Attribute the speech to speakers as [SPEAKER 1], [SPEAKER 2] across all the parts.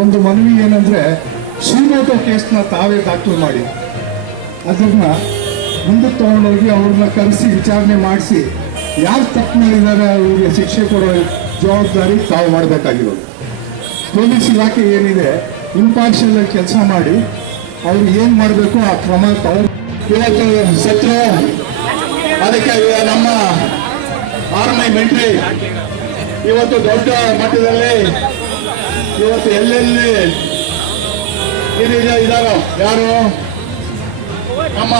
[SPEAKER 1] ಒಂದು ಮನವಿ ಏನಂದ್ರೆ ಶ್ರೀಮೋಟೋ ಕೇಸ್ನ ತಾವೇ ದಾಖಲು ಮಾಡಿ. ಅದನ್ನ ಮುಂದಕ್ಕೆ ತಗೊಂಡೋಗಿ ಅವ್ರನ್ನ ಕರೆಸಿ, ವಿಚಾರಣೆ ಮಾಡಿಸಿ, ಯಾರು ತಪ್ಪು ಮಾಡಿದ್ದಾರೆ ಅವ್ರಿಗೆ ಶಿಕ್ಷೆ ಕೊಡೋ ಜವಾಬ್ದಾರಿ ತಾವು ಮಾಡಬೇಕಾಗಿರೋದು. ಪೊಲೀಸ್ ಇಲಾಖೆ ಏನಿದೆ, ಇಂಪಾರ್ಷಿಯಲ್ ಕೆಲಸ ಮಾಡಿ, ಅವ್ರು ಏನು ಮಾಡಬೇಕು ಆ ಕ್ರಮ ತಗೊಂಡು
[SPEAKER 2] ಇವತ್ತು ಸತ್ರು ಅದಕ್ಕೆ ನಮ್ಮ ಆರ್ಮಿ ಮಿಲಿಟರಿ ಇವತ್ತು ದೊಡ್ಡ ಮಟ್ಟದಲ್ಲಿ ಇವತ್ತು ಎಲ್ಲೆಲ್ಲಿ ಇದೀಗ ಇದಾರೋ? ಯಾರು? ನಮ್ಮ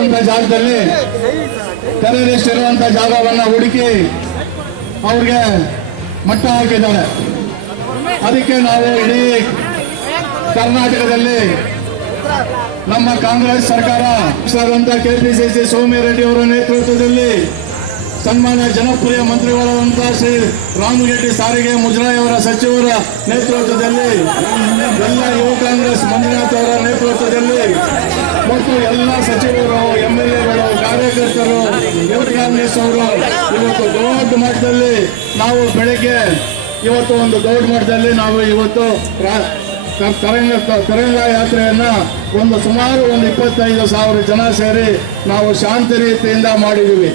[SPEAKER 2] ಅಂತ ಜಾಗದಲ್ಲಿ ಟೆರರಿಸ್ಟ್ ಇರುವಂತ ಜಾಗವನ್ನ ಹುಡುಕಿ ಅವ್ರಿಗೆ ಮಟ್ಟ ಹಾಕಿದ್ದಾರೆ. ಅದಕ್ಕೆ ನಾವು ಇಡೀ ಕರ್ನಾಟಕದಲ್ಲಿ ನಮ್ಮ ಕಾಂಗ್ರೆಸ್ ಸರ್ಕಾರ ಸರಂತ ಕೆಪಿಸಿಸಿ ಸೌಮ್ಯ ರೆಡ್ಡಿ ಅವರ ನೇತೃತ್ವದಲ್ಲಿ ಸನ್ಮಾನ್ಯ ಜನಪ್ರಿಯ ಮಂತ್ರಿಗಳಾದಂತಹ ಶ್ರೀ ರಾಮರೆಡ್ಡಿ ಸಾರಿಗೆ ಮುಜರಾಯಿ ಅವರ ಸಚಿವರ ನೇತೃತ್ವದಲ್ಲಿ, ಎಲ್ಲ ಯುವ ಕಾಂಗ್ರೆಸ್ ಮಂಜುನಾಥ್ ಅವರ ನೇತೃತ್ವದಲ್ಲಿ, ಮತ್ತು ಎಲ್ಲ ಸಚಿವರು ಎಂ ಎಲ್ ಎಗಳು ಕಾರ್ಯಕರ್ತರು, ಯುವ ಕಾಂಗ್ರೆಸ್ ಅವರು, ಇವತ್ತು ದೊಡ್ಡ ಮಟ್ಟದಲ್ಲಿ ನಾವು ಬೆಳಗ್ಗೆ ಇವತ್ತು ಒಂದು ದೊಡ್ಡ ಮಟ್ಟದಲ್ಲಿ ನಾವು ಇವತ್ತು ತರಂಗ ತರಂಗ ಯಾತ್ರೆಯನ್ನ ಒಂದು ಸುಮಾರು ಒಂದು ಇಪ್ಪತ್ತೈದು ಸಾವಿರ ಜನ ಸೇರಿ ನಾವು ಶಾಂತಿ ರೀತಿಯಿಂದ ಮಾಡಿದ್ದೀವಿ.